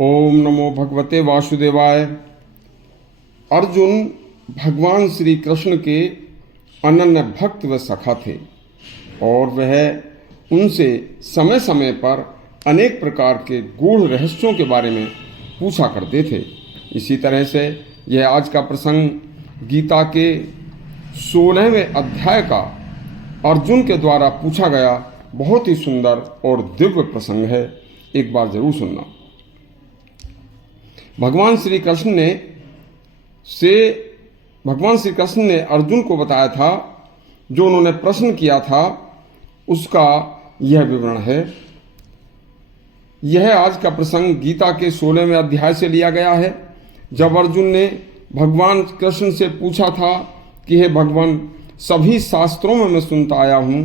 ओम नमो भगवते वासुदेवाय। अर्जुन भगवान श्री कृष्ण के अनन्य भक्त व सखा थे और वह उनसे समय समय पर अनेक प्रकार के गूढ़ रहस्यों के बारे में पूछा करते थे। इसी तरह से यह आज का प्रसंग गीता के 16वें अध्याय का अर्जुन के द्वारा पूछा गया बहुत ही सुंदर और दिव्य प्रसंग है। एक बार जरूर सुनना। भगवान श्री कृष्ण ने अर्जुन को बताया था, जो उन्होंने प्रश्न किया था उसका यह विवरण है। यह आज का प्रसंग गीता के 16वें अध्याय से लिया गया है। जब अर्जुन ने भगवान कृष्ण से पूछा था कि हे भगवान, सभी शास्त्रों में मैं सुनता आया हूं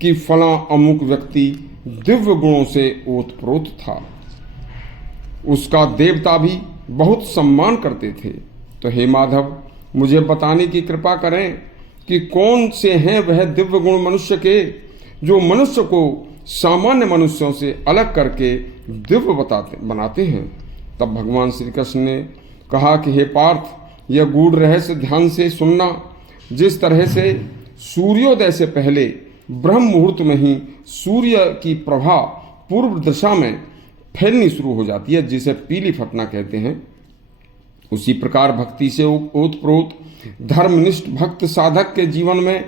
कि फला अमुक व्यक्ति दिव्य गुणों से ओतप्रोत था, उसका देवता भी बहुत सम्मान करते थे। तो हे माधव, मुझे बताने की कृपा करें कि कौन से हैं वह दिव्य गुण मनुष्य के, जो मनुष्य को सामान्य मनुष्यों से अलग करके दिव्य बनाते हैं। तब भगवान श्री कृष्ण ने कहा कि हे पार्थ, यह गूढ़ रहस्य ध्यान से सुनना। जिस तरह से सूर्योदय से पहले ब्रह्म मुहूर्त में ही सूर्य की प्रभा पूर्व दिशा में फैलनी शुरू हो जाती है, जिसे पीली फटना कहते हैं, उसी प्रकार भक्ति से ओतप्रोत धर्मनिष्ठ भक्त साधक के जीवन में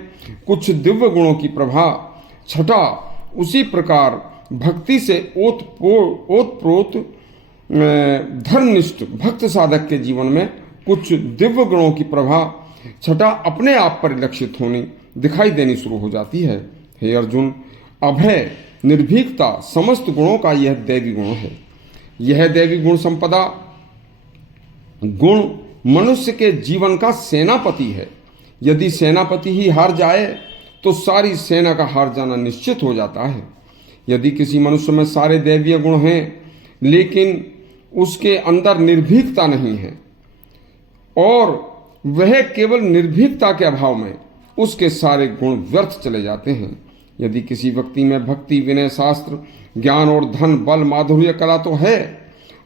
कुछ दिव्य गुणों की प्रभा छटा। उसी प्रकार भक्ति से ओतप्रोत धर्मनिष्ठ भक्त साधक के जीवन में कुछ दिव्य गुणों की प्रभा छटा अपने आप परिलक्षित होनी दिखाई देनी शुरू हो जाती है। हे अर्जुन, अभय निर्भीकता समस्त गुणों का यह दैवी गुण है। यह दैवी गुण संपदा गुण मनुष्य के जीवन का सेनापति है। यदि सेनापति ही हार जाए तो सारी सेना का हार जाना निश्चित हो जाता है। यदि किसी मनुष्य में सारे दैवीय गुण हैं लेकिन उसके अंदर निर्भीकता नहीं है और वह केवल निर्भीकता के अभाव में उसके सारे गुण व्यर्थ चले जाते हैं। यदि किसी व्यक्ति में भक्ति, विनय, शास्त्र, ज्ञान और धन, बल, माधुर्य, कला तो है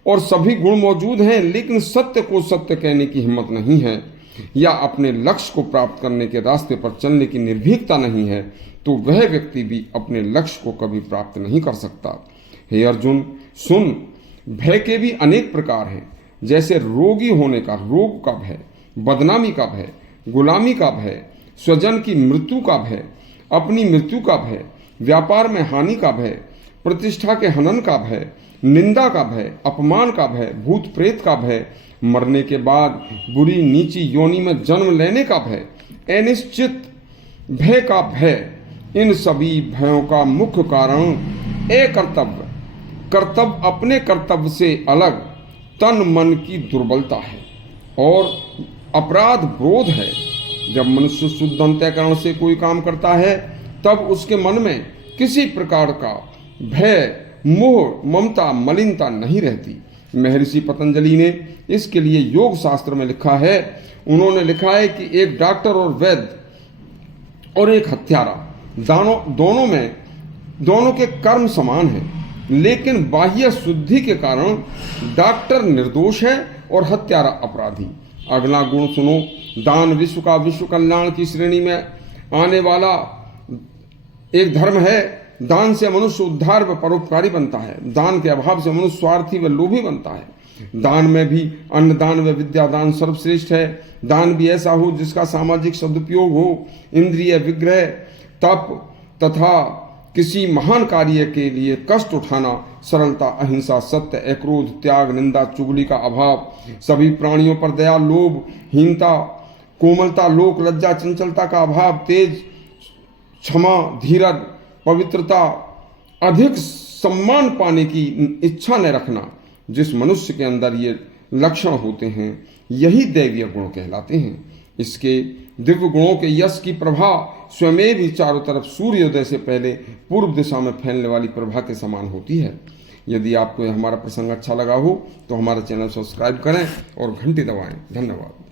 और सभी गुण मौजूद हैं, लेकिन सत्य को सत्य कहने की हिम्मत नहीं है या अपने लक्ष्य को प्राप्त करने के रास्ते पर चलने की निर्भीकता नहीं है, तो वह व्यक्ति भी अपने लक्ष्य को कभी प्राप्त नहीं कर सकता। हे अर्जुन, सुन, भय के भी अनेक प्रकार हैं। जैसे रोगी होने का, रोग का भय, बदनामी का भय, गुलामी का भय, स्वजन की मृत्यु का भय, अपनी मृत्यु का भय, व्यापार में हानि का भय, प्रतिष्ठा के हनन का भय, निंदा का भय, अपमान का भय, भूत प्रेत का भय, मरने के बाद बुरी नीची योनि में जन्म लेने का भय, अनिश्चित भय का भय। इन सभी भयों का मुख्य कारण अकर्तव्य, कर्तव्य, अपने कर्तव्य से अलग तन मन की दुर्बलता है और अपराध बोध है। जब मनुष्य शुद्ध अंतःकरण से कोई काम करता है तब उसके मन में किसी प्रकार का भय, मोह, ममता, मलिनता नहीं रहती। महर्षि पतंजलि ने इसके लिए योग शास्त्र में लिखा है। उन्होंने लिखा है कि एक डॉक्टर और वैद्य और एक हत्यारा, दोनों के कर्म समान हैं, लेकिन बाह्य शुद्धि के कारण डॉक्टर निर्दोष है और हत्यारा अपराधी। अगला गुण सुनो। दान विश्व कल्याण की श्रेणी में आने वाला एक धर्म है। दान से मनुष्य उद्धार व परोपकारी बनता है। दान के अभाव से मनुष्य स्वार्थी व लोभी बनता है। दान में भी अन्नदान व विद्यादान सर्वश्रेष्ठ है। दान भी ऐसा हो जिसका सामाजिक सदुपयोग हो, इंद्रिय विग्रह, तप तथा किसी महान कार्य के लिए कष्ट उठाना, सरलता, अहिंसा, सत्य, अक्रोध, त्याग, निंदा, चुगली का अभाव, सभी प्राणियों पर दया, लोभ, हीनता, कोमलता, लोक लज्जा, चंचलता का अभाव, तेज, क्षमा, धीरज, पवित्रता, अधिक सम्मान पाने की इच्छा न रखना। जिस मनुष्य के अंदर ये लक्षण होते हैं यही दैवीय गुण कहलाते हैं। इसके दिव्य गुणों के यश की प्रभा स्वयं भी चारों तरफ सूर्योदय से पहले पूर्व दिशा में फैलने वाली प्रभा के समान होती है। यदि आपको हमारा प्रसंग अच्छा लगा हो तो हमारा चैनल सब्सक्राइब करें और घंटी दबाएं। धन्यवाद।